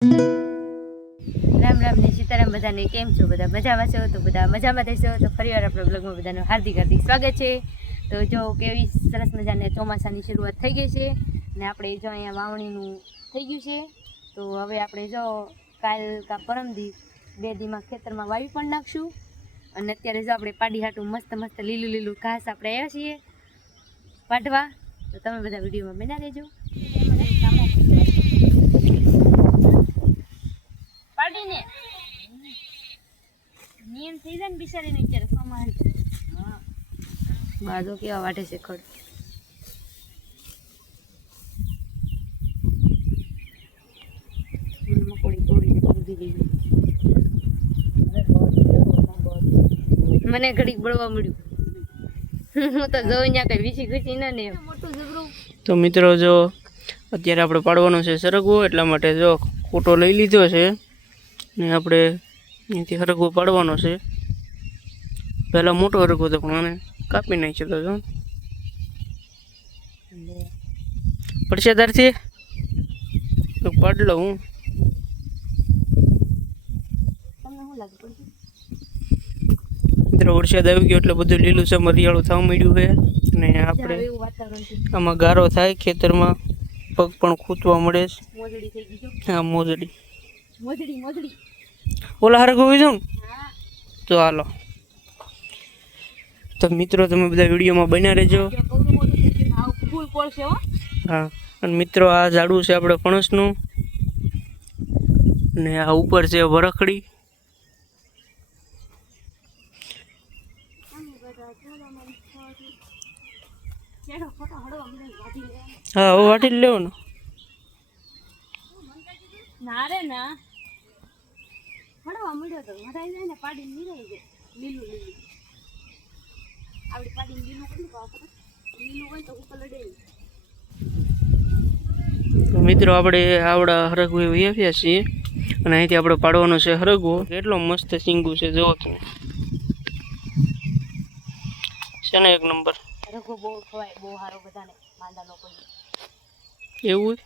રામ રામ ને સીતારામ બધાને કેમ છો? બધા મજામાં છો? તો બધા મજામાં થશો તો ફરીવાર આપણા બ્લોગમાં બધાનું હાર્દિક સ્વાગત છે. તો જો કેવી સરસ મજાને ચોમાસાની શરૂઆત થઈ ગઈ છે ને આપણે જો અહીંયા વાવણીનું થઈ ગયું છે. તો હવે આપણે જો કાલ કા પરમદી 2 દીમાં ખેતરમાં વાવી પણ નાખશું. અને અત્યારે જો આપણે પાડી હાટું મસ્ત મસ્ત લીલું લીલું ઘાસ આપણે આવ્યા છીએ વાઢવા. તો તમે બધા વિડીયોમાં બન્યા રહેજો. પાડીને નિયમ થઈ જાય ને બિચારીને અત્યારે કમાલ. બાજુ કેવા વાટે છે ખડ. મકોડી તોડી દીધી. મને ઘડીક બળવા મળ્યું. હું તો જોઉં ત્યાં કઈ વીસી ઘૂસી ના ને મોટું જબરું. તો મિત્રો જો અત્યારે આપણે પાડવાનો છે સરગવો, એટલા માટે જો કોટો લઈ લીધો છે ને આપણે અહીંથી સરગવો પાડવાનો છે. પહેલાં મોટો સરગવો હતો પણ આને કાપી નાખ્યો તો જો પડશે તારથી તો પાડ લઉં હું. તમને શું લાગે પડશે? મિત્રો વરસાદ આવી ગયો એટલે બધું લીલું છે, મરિયાળું થવા મળ્યું છે અને આપણે એવું વાતાવરણ છે. આમાં ગારો થાય ખેતરમાં, પગ પણ ખૂંચવા મળે છે. મોજડી થઈ ગઈ જો. હા મોજડી મોજડી મોજડી. ઓલા હરગો હોય ને હા તો હાલો. તો મિત્રો તમે બધા વિડીયોમાં બન્યા રહેજો. જો કવરું મોટું થઈ ગયું. આવું ફૂલ પડશે હો. હા અને મિત્રો આ ઝાડવું છે આપણે ફણસનું ને આ ઉપર છે વરખડી. હા હવે વાટી લેવો ને. ના રે ના હળવા મળ્યો તો મરાઈ જાય ને પાડીને નીરાઈ જાય. લીલું લીલું આવડી પાડીને લીલું કેટલું ભાવ લીલું હોય તો ઉપર લડે. તો મિત્રો આપણે આવડા હરગવો આવ્યા છીએ અને અહીંથી આપણે પાડવાનો છે હરગવો. કેટલો મસ્ત સિંગુ છે જોવો તમે, છે ને એક નંબર. રઘો બહુ ખવાય, બહુ સારો બધાને માંદા નો કોઈ. એવું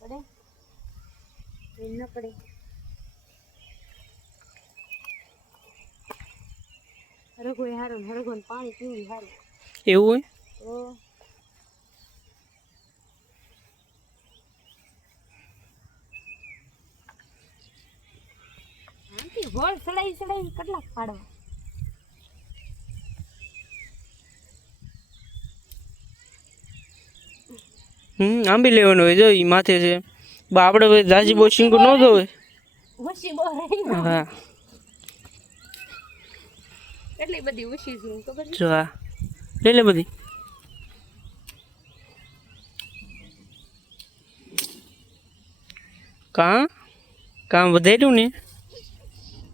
પડે એમ ન પડે. રઘો એ સારું, રઘો ને પાણી પીવું સારું. એવું તો આમથી વળ સડાઈ સડાઈ કેટલાક પાડવા. આંબી લેવાનું હોય જો ઈ માથે છે. બા આપણે જાજી બહુ સિંગુ ન જોવે. ઉશી બહુ રહી ને. હા એટલી બધી ઉશી છે ખબર છે. જો હા લઈ લે બધી. કામ વધાર્યું ને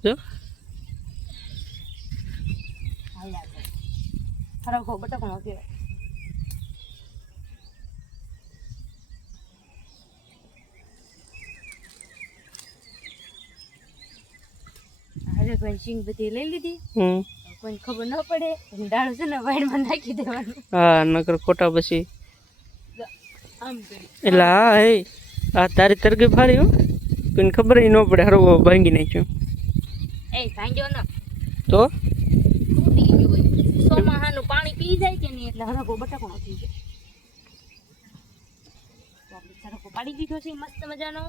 જો. રઘો બટકણો કહેવાય. હવે કોઈ સિંગ બધી લઈ લીધી. કોઈ ખબર ન પડે ડાળું છે ને વાઈડમાં નાખી દેવાનું. હા નકર ખોટા પછી આમ કરી એટલે હા હે આ તારી તરગી ફારી હો, કોઈને ખબર ન પડે. હરવો ભાંગી નાખ્યો એ ભાંગ્યો ન તો તૂટી ગયું હોય. સોમાહાનું પાણી પી જાય કે નહીં એટલે હરગો બટકણો થઈ જાય. તો આપણે સરગવો પાડી દીધો છે મસ્ત મજાનો.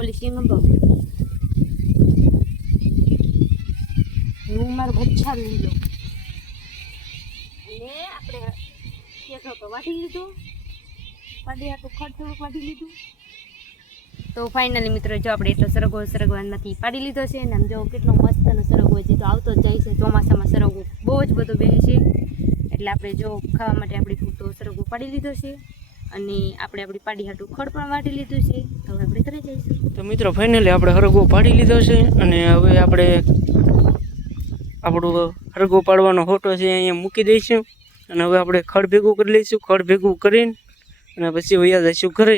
ઓલી સિંગમ હું મારું બચ્ચા લઈ લઉં અને આપણે કેસો તો વાટી લીધું. પાડી આટલું ખડ થોડુંક વાટી લીધું. તો ફાઇનલી મિત્રો જો આપણે એટલો સરગવામાંથી પાડી લીધો છે ને આમ જો કેટલો મસ્તનો સરગવો હજી તો આવતો જ જાય છે. ચોમાસામાં સરગવો બહુ જ બધો બે છે એટલે આપણે જો ખાવા માટે આપણે પૂરતો સરગવો પાડી લીધો છે અને આપણે આપણી પાડી હાટું ખડ પણ વાટી લીધું છે. હવે આપણે ઘરે જઈશું. તો મિત્રો ફાઇનલી આપણે હરગો પાડી લીધો છે અને હવે આપણે આપણું હરગો પાડવાનો ફોટો છે અહીંયા મૂકી દઈશું અને હવે આપણે ખડ ભેગું કરી લઈશું. ખડ ભેગું કરીને અને પછી વયા જઈશું ઘરે.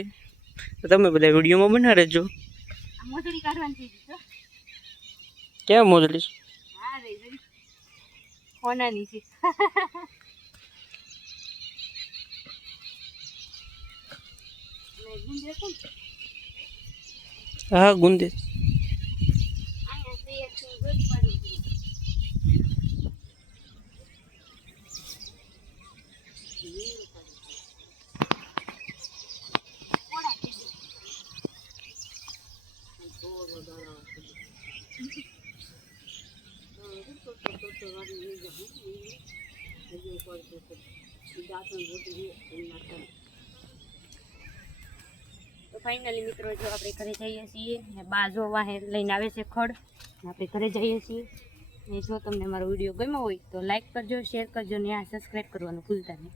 તો તમે બધા વિડીયોમાં બના રહેજો. આ મોજડી કાઢવાની થઈ ગઈ તો. ક્યાં મોજડી? હા રે જરી કોનાની છે. ને ગુંજે કોણ? હા ગુંદે. આયા તો એક ગોળ પાડી દીધી. તો ફાઇનલી મિત્રો જો આપણે ઘરે જઈએ છીએ ને બા જો વાહે લઈને આવે છે ખડ ને આપણે ઘરે જઈએ છીએ. ને જો તમને મારો વિડીયો ગમ્યો હોય તો લાઈક કરજો, શેર કરજો ને આ સબસ્ક્રાઈબ કરવાનું ભૂલતા નહીં.